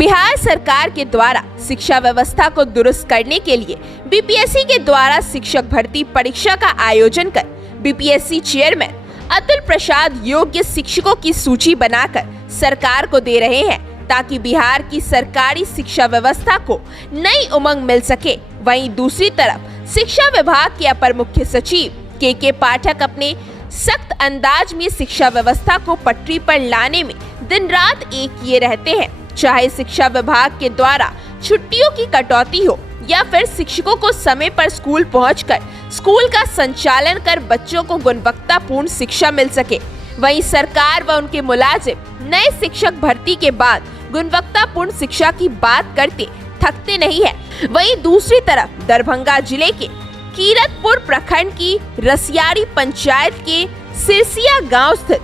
बिहार सरकार के द्वारा शिक्षा व्यवस्था को दुरुस्त करने के लिए बीपीएससी के द्वारा शिक्षक भर्ती परीक्षा का आयोजन कर बीपीएससी चेयरमैन अतुल प्रसाद योग्य शिक्षकों की सूची बनाकर सरकार को दे रहे हैं, ताकि बिहार की सरकारी शिक्षा व्यवस्था को नई उमंग मिल सके। वहीं दूसरी तरफ शिक्षा विभाग के अपर मुख्य सचिव के पाठक अपने सख्त अंदाज में शिक्षा व्यवस्था को पटरी पर लाने में दिन रात एक किए रहते हैं। चाहे शिक्षा विभाग के द्वारा छुट्टियों की कटौती हो या फिर शिक्षकों को समय पर स्कूल पहुंचकर स्कूल का संचालन कर बच्चों को गुणवत्तापूर्ण शिक्षा मिल सके। वहीं सरकार व उनके मुलाजिम नए शिक्षक भर्ती के बाद गुणवत्तापूर्ण शिक्षा की बात करते थकते नहीं है। वहीं दूसरी तरफ दरभंगा जिले के कीरतपुर प्रखंड की रसियारी पंचायत के सिरसिया गांव स्थित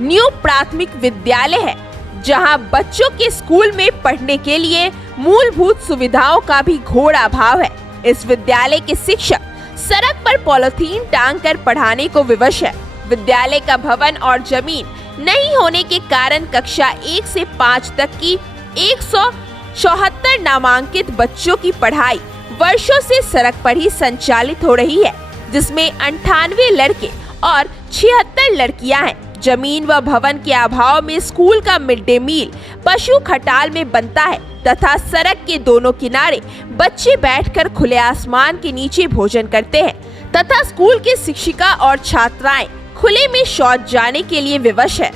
न्यू प्राथमिक विद्यालय है, जहां बच्चों के स्कूल में पढ़ने के लिए मूलभूत सुविधाओं का भी घोर अभाव है। इस विद्यालय के शिक्षक सड़क पर पॉलिथीन टांग कर पढ़ाने को विवश है। विद्यालय का भवन और जमीन नहीं होने के कारण कक्षा 1 से 5 तक की 174 नामांकित बच्चों की पढ़ाई वर्षों से सड़क पर ही संचालित हो रही है, जिसमें 98 लड़के और 76 लड़कियां हैं। जमीन व भवन के अभाव में स्कूल का मिड डे मील पशु खटाल में बनता है तथा सड़क के दोनों किनारे बच्चे बैठकर खुले आसमान के नीचे भोजन करते हैं तथा स्कूल के शिक्षिका और छात्राएं खुले में शौच जाने के लिए विवश है।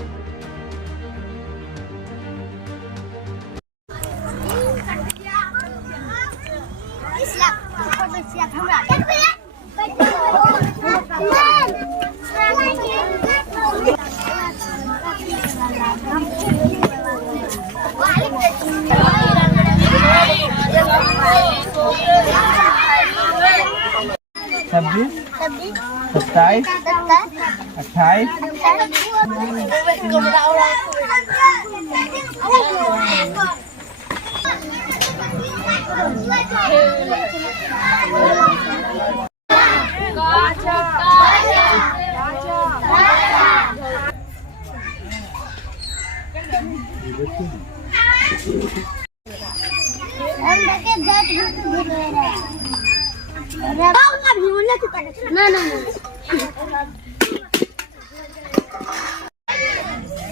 सब्जी 27 28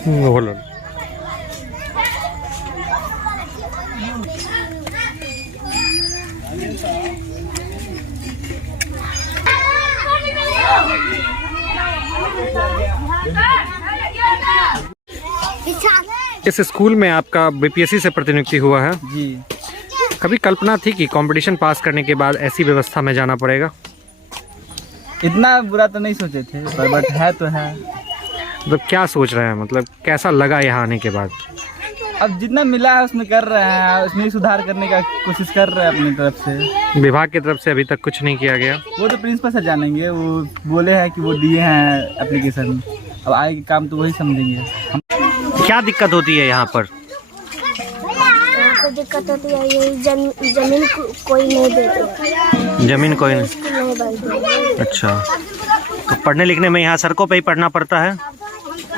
बोलो। इस स्कूल में आपका बीपीएससी से प्रतिनियुक्ति हुआ है जी। कभी कल्पना थी कि कंपटीशन पास करने के बाद ऐसी व्यवस्था में जाना पड़ेगा? इतना बुरा तो नहीं सोचे थे, पर बट है तो है। मतलब क्या सोच रहे हैं, मतलब कैसा लगा यहाँ आने के बाद? अब जितना मिला है उसमें कर रहे हैं, उसमें सुधार करने का कोशिश कर रहे हैं अपनी तरफ से। विभाग की तरफ से अभी तक कुछ नहीं किया गया? वो तो प्रिंसिपल सर जानेंगे, वो बोले हैं कि वो दिए हैं एप्लीकेशन, अब आगे काम तो वही समझेंगे। क्या दिक्कत होती है यहाँ पर? दिक्कत होती है ये जमीन कोई नहीं देते। जमीन कोई नहीं? अच्छा, तो पढ़ने लिखने में यहाँ सड़कों पे ही पढ़ना पड़ता है?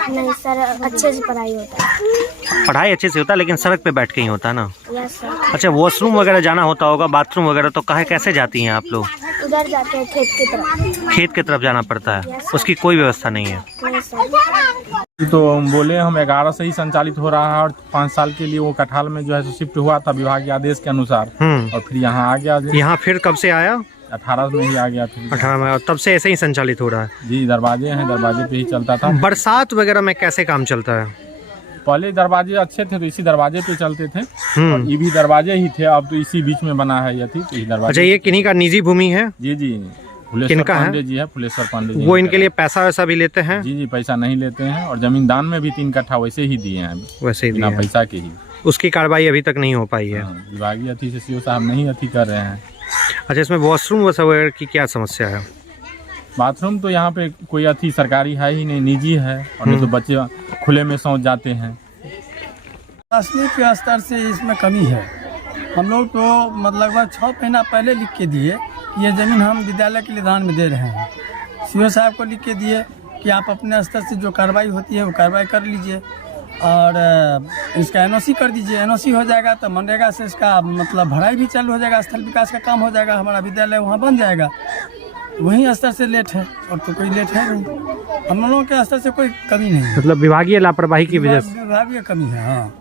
नहीं सर, अच्छे से पढ़ाई होता है। पढ़ाई अच्छे से होता है, लेकिन सड़क पे बैठ के ही होता है ना? Yes sir. अच्छा, वॉशरूम वगैरह जाना होता होगा, बाथरूम वगैरह, तो कहाँ कैसे जाती हैं आप लोग? उधर जाते हैं खेत की तरफ। खेत की तरफ जाना पड़ता है, उसकी कोई व्यवस्था नहीं है? नहीं सर। तो हम बोले हम 11 से ही संचालित हो रहा है और 5 साल के लिए वो कठाल में जो है शिफ्ट हुआ था विभाग के आदेश के अनुसार, और फिर यहाँ आ गया। यहाँ फिर कब से आया? 18 में ही आ गया था। 18 में, और तब से ऐसे ही संचालित हो रहा है? जी, दरवाजे हैं, दरवाजे पे ही चलता था। बरसात वगैरह में कैसे काम चलता है? पहले दरवाजे अच्छे थे तो इसी दरवाजे पे चलते थे, और ये भी दरवाजे ही थे, अब तो इसी बीच में बना है ये थी, तो दरवाजे। अच्छा, ये किन्हीं का निजी भूमि है? जी जी, फुलेश्वर पांडे जी है, फुलेश्वर पांडे जी। वो इनके लिए पैसा वैसा भी लेते हैं? जी जी, पैसा नहीं लेते हैं, और जमीन दान में भी 3 कट्ठा वैसे ही दिए हैं, वैसे ही बिना दिए हैं। पैसा के ही। उसकी कार्रवाई अभी तक नहीं हो पाई है? विभागीय अथी से सीओ साहब नहीं अथी कर रहे हैं। अच्छा, इसमें वॉशरूम वगैरह की क्या समस्या है? बाथरूम तो यहाँ पे कोई अथी सरकारी है ही नहीं, निजी है, और नहीं तो बच्चे खुले में शौच जाते हैं। असली के स्तर से इसमें कमी है। हम लोग तो मतलब 6 महीना पहले लिख के दिए कि ये ज़मीन हम विद्यालय के लिए दान में दे रहे हैं। सीओ साहब को लिख के दिए कि आप अपने स्तर से जो कार्रवाई होती है वो कार्रवाई कर लीजिए। और इसका एनओसी कर दीजिए। एनओसी हो जाएगा तो मनरेगा से इसका मतलब भराई भी चालू हो जाएगा, स्थल विकास का काम हो जाएगा, हमारा विद्यालय वहाँ बन जाएगा। वहीं स्तर से लेट है और तो कोई लेट है नहीं। हम लोगों के स्तर से कोई कमी नहीं है, मतलब विभागीय लापरवाही की वजह से। विभागीय कमी है। हाँ।